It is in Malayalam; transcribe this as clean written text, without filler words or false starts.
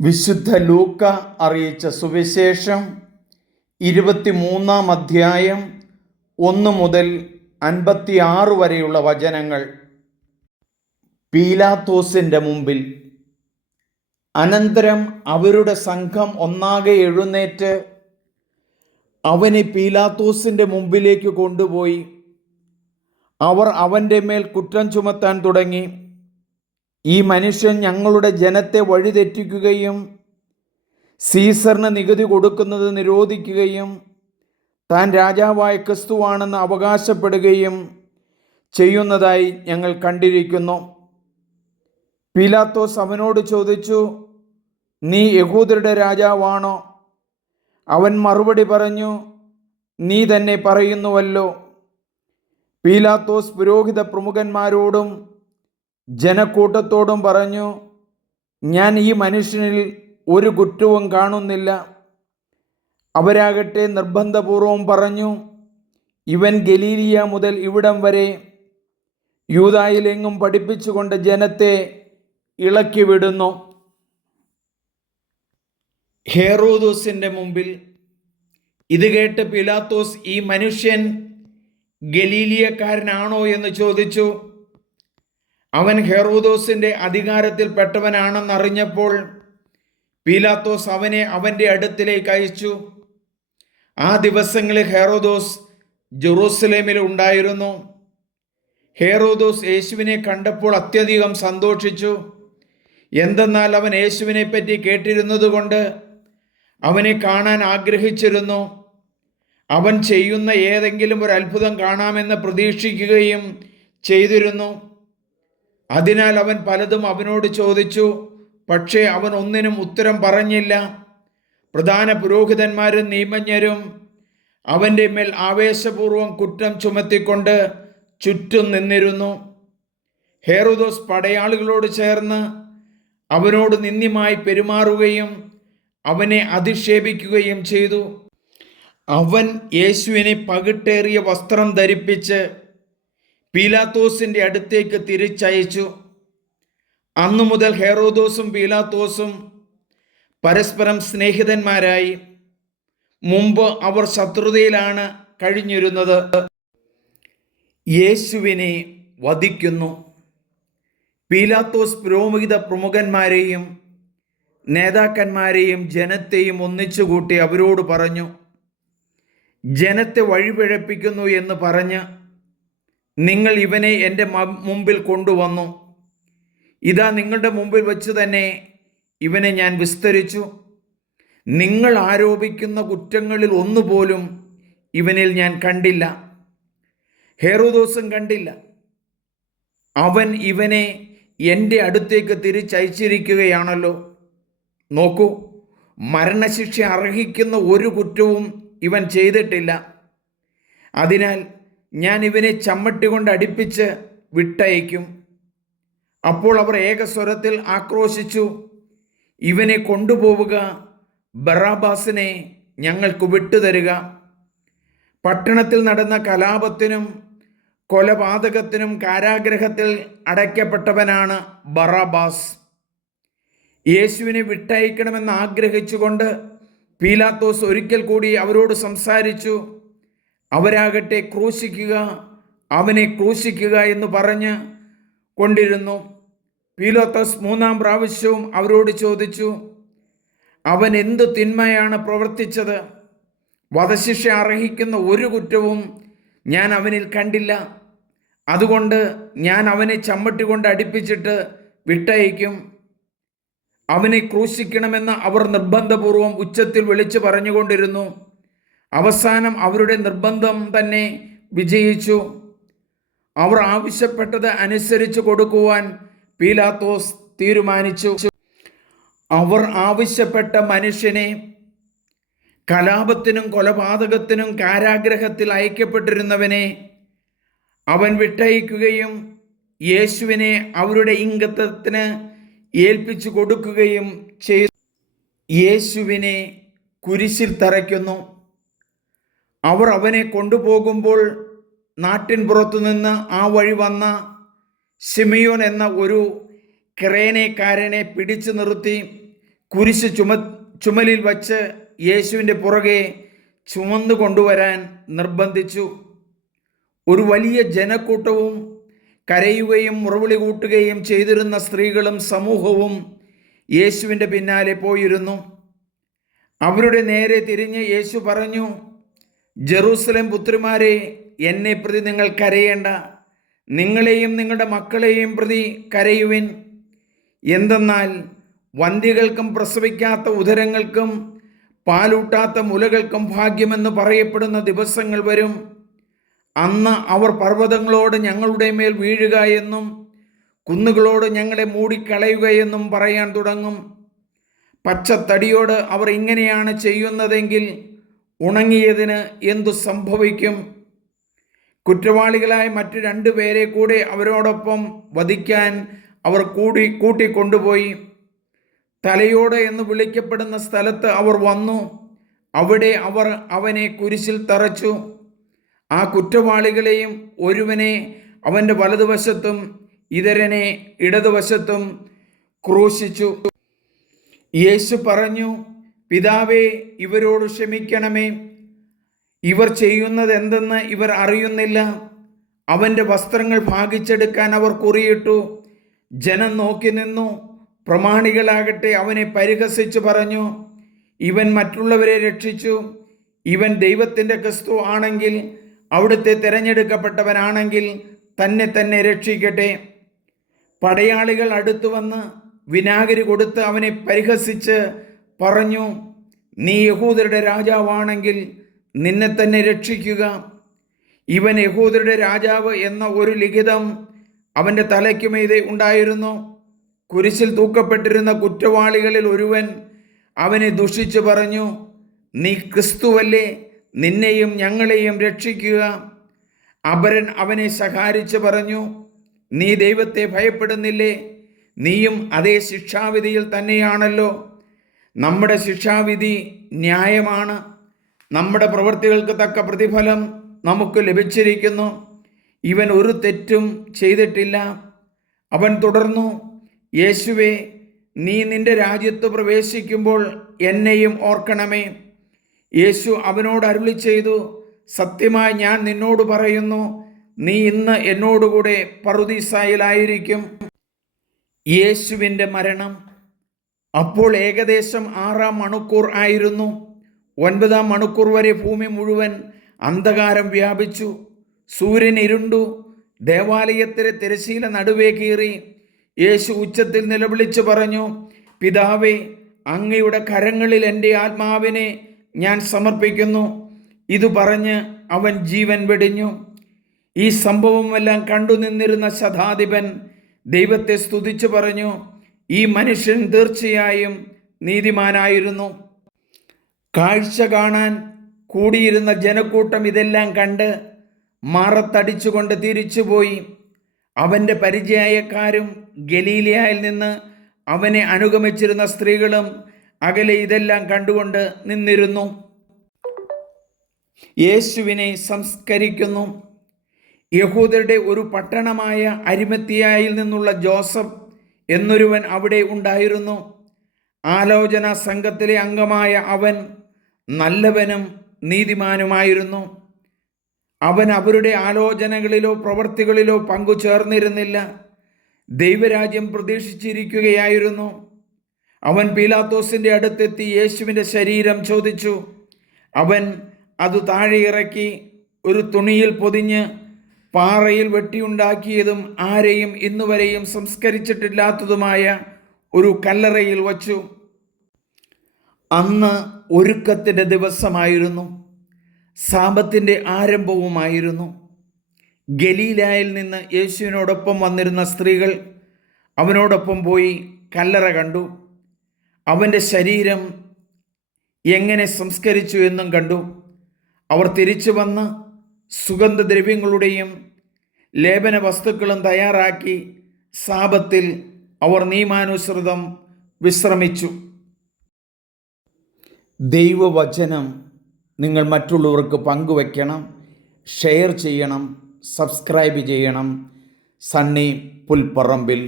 വിശുദ്ധ ലൂക്ക അറിയിച്ച സുവിശേഷം 23 അധ്യായം 1 മുതൽ 56 വരെയുള്ള വചനങ്ങൾ. പീലാത്തോസിൻ്റെ മുമ്പിൽ. അനന്തരം അവരുടെ സംഘം ഒന്നാകെ എഴുന്നേറ്റ് അവനെ പീലാത്തോസിൻ്റെ മുമ്പിലേക്ക് കൊണ്ടുപോയി. അവർ അവൻ്റെ മേൽ കുറ്റം ചുമത്താൻ തുടങ്ങി. ഈ മനുഷ്യൻ ഞങ്ങളുടെ ജനത്തെ വഴിതെറ്റിക്കുകയും സീസറിന് നികുതി കൊടുക്കുന്നത് നിരോധിക്കുകയും താൻ രാജാവായ ക്രിസ്തുവാണെന്ന് അവകാശപ്പെടുകയും ചെയ്യുന്നതായി ഞങ്ങൾ കണ്ടിരിക്കുന്നു. പീലാത്തോസ് അവനോട് ചോദിച്ചു, നീ യഹൂദരുടെ രാജാവാണോ? അവൻ മറുപടി പറഞ്ഞു, നീ തന്നെ പറയുന്നുവല്ലോ. പീലാത്തോസ് പുരോഹിത പ്രമുഖന്മാരോടും ജനക്കൂട്ടത്തോടും പറഞ്ഞു, ഞാൻ ഈ മനുഷ്യനിൽ ഒരു കുറ്റവും കാണുന്നില്ല. അവരാകട്ടെ നിർബന്ധപൂർവം പറഞ്ഞു, ഇവൻ ഗലീലിയ മുതൽ ഇവിടം വരെ യൂദായിലെങ്ങും പഠിപ്പിച്ചുകൊണ്ട് ജനത്തെ ഇളക്കി വിടുന്നു. ഹേറോദോസിൻ്റെ മുമ്പിൽ. ഇത് കേട്ട് പീലാത്തോസ് ഈ മനുഷ്യൻ ഗലീലിയക്കാരനാണോ എന്ന് ചോദിച്ചു. അവൻ ഹെറോദോസിൻ്റെ അധികാരത്തിൽപ്പെട്ടവനാണെന്നറിഞ്ഞപ്പോൾ പീലാത്തോസ് അവനെ അവൻ്റെ അടുത്തിലേക്ക് അയച്ചു. ആ ദിവസങ്ങളിൽ ഹെറോദോസ് ജെറൂസലേമിൽ ഉണ്ടായിരുന്നു. ഹെറോദോസ് യേശുവിനെ കണ്ടപ്പോൾ അത്യധികം സന്തോഷിച്ചു. എന്തെന്നാൽ അവൻ യേശുവിനെ പറ്റി കേട്ടിരുന്നതുകൊണ്ട് അവനെ കാണാൻ ആഗ്രഹിച്ചിരുന്നു. അവൻ ചെയ്യുന്ന ഏതെങ്കിലും ഒരു അത്ഭുതം കാണാമെന്ന് പ്രതീക്ഷിക്കുകയും ചെയ്തിരുന്നു. അതിനാൽ അവൻ പലതും അവനോട് ചോദിച്ചു, പക്ഷേ അവൻ ഒന്നിനും ഉത്തരം പറഞ്ഞില്ല. പ്രധാന പുരോഹിതന്മാരും നിയമജ്ഞരും അവൻ്റെ മേൽ ആവേശപൂർവ്വം കുറ്റം ചുമത്തിക്കൊണ്ട് ചുറ്റും നിന്നിരുന്നു. ഹെറോദോസ് പടയാളികളോട് ചേർന്ന് അവനോട് നിന്ദ്യമായി പെരുമാറുകയും അവനെ അധിക്ഷേപിക്കുകയും ചെയ്തു. അവൻ യേശുവിനെ പകിട്ടേറിയ വസ്ത്രം ധരിപ്പിച്ച് പീലാത്തോസിൻ്റെ അടുത്തേക്ക് തിരിച്ചയച്ചു. അന്നു മുതൽ ഹെറോദോസും പീലാത്തോസും പരസ്പരം സ്നേഹിതന്മാരായി. മുമ്പ് അവർ ശത്രുതയിലാണ് കഴിഞ്ഞിരുന്നത്. യേശുവിനെ വധിക്കുന്നു. പീലാത്തോസ് പുരോഹിത പ്രമുഖന്മാരെയും നേതാക്കന്മാരെയും ജനത്തെയും ഒന്നിച്ചുകൂട്ടി അവരോട് പറഞ്ഞു, ജനത്തെ വഴിപിഴപ്പിക്കുന്നു എന്ന് പറഞ്ഞ് നിങ്ങൾ ഇവനെ എൻ്റെ മുമ്പിൽ കൊണ്ടുവന്നു. ഇതാ നിങ്ങളുടെ മുമ്പിൽ വെച്ച് തന്നെ ഇവനെ ഞാൻ വിസ്തരിച്ചു. നിങ്ങൾ ആരോപിക്കുന്ന കുറ്റങ്ങളിൽ ഒന്നുപോലും ഇവനിൽ ഞാൻ കണ്ടില്ല. ഹെറോദോസും കണ്ടില്ല. അവൻ ഇവനെ എൻ്റെ അടുത്തേക്ക് തിരിച്ചയച്ചിരിക്കുകയാണല്ലോ. നോക്കൂ, മരണശിക്ഷ അർഹിക്കുന്ന ഒരു കുറ്റവും ഇവൻ ചെയ്തിട്ടില്ല. അതിനാൽ ഞാൻ ഇവനെ ചമ്മട്ടി കൊണ്ട് അടിപ്പിച്ച് വിട്ടയക്കും. അപ്പോൾ അവർ ഏകസ്വരത്തിൽ ആക്രോശിച്ചു, ഇവനെ കൊണ്ടുപോവുക, ബറാബാസിനെ ഞങ്ങൾക്ക് വിട്ടുതരിക. പട്ടണത്തിൽ നടന്ന കലാപത്തിനും കൊലപാതകത്തിനും കാരാഗൃഹത്തിൽ അടയ്ക്കപ്പെട്ടവനാണ് ബറാബാസ്. യേശുവിനെ വിട്ടയക്കണമെന്ന് ആഗ്രഹിച്ചുകൊണ്ട് പീലാത്തോസ് ഒരിക്കൽ കൂടി അവരോട് സംസാരിച്ചു. അവരാകട്ടെ ക്രൂശിക്കുക, അവനെ ക്രൂശിക്കുക എന്ന് പറഞ്ഞ് കൊണ്ടിരുന്നു. പീലാത്തോസ് 3-ാം പ്രാവശ്യവും അവരോട് ചോദിച്ചു, അവൻ എന്ത് തിന്മയാണ് പ്രവർത്തിച്ചത്? വധശിക്ഷ അർഹിക്കുന്ന ഒരു കുറ്റവും ഞാൻ അവനിൽ കണ്ടില്ല. അതുകൊണ്ട് ഞാൻ അവനെ ചമ്മട്ടി കൊണ്ട് അടിപ്പിച്ചിട്ട് വിട്ടയക്കും. അവനെ ക്രൂശിക്കണമെന്ന് അവർ നിർബന്ധപൂർവം ഉച്ചത്തിൽ വിളിച്ചു പറഞ്ഞുകൊണ്ടിരുന്നു. അവസാനം അവരുടെ നിർബന്ധം തന്നെ വിജയിച്ചു. അവർ ആവശ്യപ്പെട്ടത് അനുസരിച്ച് കൊടുക്കുവാൻ പീലാത്തോസ് തീരുമാനിച്ചു. അവർ ആവശ്യപ്പെട്ട മനുഷ്യനെ, കലാപത്തിനും കൊലപാതകത്തിനും കാരാഗൃഹത്തിൽ അയക്കപ്പെട്ടിരുന്നവനെ അവൻ വിട്ടയക്കുകയും യേശുവിനെ അവരുടെ ഇംഗിതത്തിന് ഏൽപ്പിച്ചു കൊടുക്കുകയും ചെയ്തു. യേശുവിനെ കുരിശിൽ തറയ്ക്കുന്നു. അവർ അവനെ കൊണ്ടുപോകുമ്പോൾ നാട്ടിൻ പുറത്തു നിന്ന് ആ വഴി വന്ന ശിമയോൻ എന്ന ഒരു ക്രേനക്കാരനെ പിടിച്ചു നിർത്തി കുരിശ് ചുമലിൽ വച്ച് യേശുവിൻ്റെ പുറകെ ചുമന്നു കൊണ്ടുവരാൻ നിർബന്ധിച്ചു. ഒരു വലിയ ജനക്കൂട്ടവും കരയുകയും മുറവിളി കൂട്ടുകയും ചെയ്തിരുന്ന സ്ത്രീകളും സമൂഹവും യേശുവിൻ്റെ പിന്നാലെ പോയിരുന്നു. അവരുടെ നേരെ തിരിഞ്ഞ് യേശു പറഞ്ഞു, ജെറൂസലേം പുത്രിമാരെ, എന്നെ പ്രതി നിങ്ങൾ കരയേണ്ട. നിങ്ങളെയും നിങ്ങളുടെ മക്കളെയും പ്രതി കരയുവിൻ. എന്തെന്നാൽ വന്ധ്യകൾക്കും പ്രസവിക്കാത്ത ഉദരങ്ങൾക്കും പാലൂട്ടാത്ത മുലകൾക്കും ഭാഗ്യമെന്ന് പറയപ്പെടുന്ന ദിവസങ്ങൾ വരും. അന്ന് അവർ പർവ്വതങ്ങളോട് ഞങ്ങളുടെ മേൽ വീഴുക എന്നും കുന്നുകളോട് ഞങ്ങളെ മൂടിക്കളയുക എന്നും പറയാൻ തുടങ്ങും. പച്ചത്തടിയോട് അവർ ഇങ്ങനെയാണ് ചെയ്യുന്നതെങ്കിൽ ഉണങ്ങിയതിന് എന്തു സംഭവിക്കും? കുറ്റവാളികളായ മറ്റു 2 പേരെ കൂടെ അവരോടൊപ്പം വധിക്കാൻ അവർ കൂട്ടിക്കൊണ്ടുപോയി. തലയോട് എന്ന് വിളിക്കപ്പെടുന്ന സ്ഥലത്ത് അവർ വന്നു. അവിടെ അവർ അവനെ കുരിശിൽ തറച്ചു. ആ കുറ്റവാളികളെയും ഒരുവനെ അവൻ്റെ വലതുവശത്തും ഇതരനെ ഇടതുവശത്തും ക്രൂശിച്ചു. യേശു പറഞ്ഞു, പിതാവേ, ഇവരോട് ക്ഷമിക്കണമേ, ഇവർ ചെയ്യുന്നത് എന്തെന്ന് ഇവർ അറിയുന്നില്ല. അവൻ്റെ വസ്ത്രങ്ങൾ ഭാഗിച്ചെടുക്കാൻ അവർ കുറിയിട്ടു. ജനം നോക്കി നിന്നു. പ്രമാണികളാകട്ടെ അവനെ പരിഹസിച്ചു പറഞ്ഞു, ഇവൻ മറ്റുള്ളവരെ രക്ഷിച്ചു. ഇവൻ ദൈവത്തിൻ്റെ ക്രിസ്തു ആണെങ്കിൽ, അവിടുത്തെ തിരഞ്ഞെടുക്കപ്പെട്ടവനാണെങ്കിൽ തന്നെ രക്ഷിക്കട്ടെ. പടയാളികൾ അടുത്തു വന്ന് വിനാഗിരി കൊടുത്ത് അവനെ പരിഹസിച്ച് പറഞ്ഞു, നീ യഹൂദരുടെ രാജാവാണെങ്കിൽ നിന്നെ തന്നെ രക്ഷിക്കുക. ഇവൻ യഹൂദരുടെ രാജാവ് എന്ന ഒരു ലിഖിതം അവൻ്റെ തലയ്ക്കുമീതെ ഉണ്ടായിരുന്നു. കുരിശിൽ തൂക്കപ്പെട്ടിരുന്ന കുറ്റവാളികളിൽ ഒരുവൻ അവനെ ദുഷിച്ചു പറഞ്ഞു, നീ ക്രിസ്തുവല്ലേ, നിന്നെയും ഞങ്ങളെയും രക്ഷിക്കുക. അപരൻ അവനെ ശകാരിച്ച് പറഞ്ഞു, നീ ദൈവത്തെ ഭയപ്പെടുന്നില്ലേ? നീയും അതേ ശിക്ഷാവിധിയിൽ തന്നെയാണല്ലോ. നമ്മുടെ ശിക്ഷാവിധി ന്യായമാണ്. നമ്മുടെ പ്രവൃത്തികൾക്ക് തക്ക പ്രതിഫലം നമുക്ക് ലഭിച്ചിരിക്കുന്നു. ഇവൻ ഒരു തെറ്റും ചെയ്തിട്ടില്ല. അവൻ തുടർന്നു, യേശുവേ, നീ നിന്റെ രാജ്യത്ത് പ്രവേശിക്കുമ്പോൾ എന്നെയും ഓർക്കണമേ. യേശു അവനോട് അരുളി ചെയ്തു, സത്യമായി ഞാൻ നിന്നോട് പറയുന്നു, നീ ഇന്ന് എന്നോടുകൂടെ പറുദീസായിലായിരിക്കും. യേശുവിൻ്റെ മരണം. അപ്പോൾ ഏകദേശം 6-ാം മണിക്കൂർ ആയിരുന്നു. 9-ാം മണിക്കൂർ വരെ ഭൂമി മുഴുവൻ അന്ധകാരം വ്യാപിച്ചു. സൂര്യൻ ഇരുണ്ടു. ദേവാലയത്തിലെ തിരശ്ശീല നടുവേ കീറി. യേശു ഉച്ചത്തിൽ നിലവിളിച്ചു പറഞ്ഞു, പിതാവേ, അങ്ങയുടെ കരങ്ങളിൽ എൻ്റെ ആത്മാവിനെ ഞാൻ സമർപ്പിക്കുന്നു. ഇതു പറഞ്ഞ് അവൻ ജീവൻ വെടിഞ്ഞു. ഈ സംഭവമെല്ലാം കണ്ടു നിന്നിരുന്ന ശതാധിപൻ ദൈവത്തെ സ്തുതിച്ചു പറഞ്ഞു, ഈ മനുഷ്യൻ തീർച്ചയായും നീതിമാനായിരുന്നു. കാഴ്ച കാണാൻ കൂടിയിരുന്ന ജനക്കൂട്ടം ഇതെല്ലാം കണ്ട് മാറത്തടിച്ചുകൊണ്ട് തിരിച്ചുപോയി. അവൻ്റെ പരിചയക്കാരും ഗലീലയായിൽ നിന്ന് അവനെ അനുഗമിച്ചിരുന്ന സ്ത്രീകളും അകലെ ഇതെല്ലാം കണ്ടുകൊണ്ട് നിന്നിരുന്നു. യേശുവിനെ സംസ്കരിക്കുന്നു. യഹൂദരുടെ ഒരു പട്ടണമായ അരിമത്തിയായിൽ നിന്നുള്ള ജോസഫ് എന്നൊരുവൻ അവിടെ ഉണ്ടായിരുന്നു. ആലോചനാ സംഘത്തിലെ അംഗമായ അവൻ നല്ലവനും നീതിമാനുമായിരുന്നു. അവൻ അവരുടെ ആലോചനകളിലോ പ്രവൃത്തികളിലോ പങ്കുചേർന്നിരുന്നില്ല. ദൈവരാജ്യം പ്രതീക്ഷിച്ചിരിക്കുകയായിരുന്നു. അവൻ പീലാത്തോസിൻ്റെ അടുത്തെത്തി യേശുവിൻ്റെ ശരീരം ചോദിച്ചു. അവൻ അത് താഴെ ഇറക്കി ഒരു തുണിയിൽ പൊതിഞ്ഞ് പാറയിൽ വെട്ടിയുണ്ടാക്കിയതും ആരെയും ഇന്നുവരെയും സംസ്കരിച്ചിട്ടില്ലാത്തതുമായ ഒരു കല്ലറയിൽ വച്ചു. അന്ന് ഒരുക്കത്തിൻ്റെ ദിവസമായിരുന്നു. സാബത്തിൻ്റെ ആരംഭവുമായിരുന്നു. ഗലീലായിൽ നിന്ന് യേശുവിനോടൊപ്പം വന്നിരുന്ന സ്ത്രീകൾ അവനോടൊപ്പം പോയി കല്ലറ കണ്ടു. അവൻ്റെ ശരീരം എങ്ങനെ സംസ്കരിച്ചു എന്നും കണ്ടു. അവർ തിരിച്ചു വന്ന് സുഗന്ധദ്രവ്യങ്ങളുടെയും ലേപന വസ്തുക്കളും തയ്യാറാക്കി സാബത്തിൽ അവർ നിയമാനുസൃതം വിശ്രമിച്ചു. ദൈവവചനം നിങ്ങൾ മറ്റുള്ളവർക്ക് പങ്കുവയ്ക്കണം, ഷെയർ ചെയ്യണം, സബ്സ്ക്രൈബ് ചെയ്യണം. സണ്ണി പുൽപ്പറമ്പിൽ.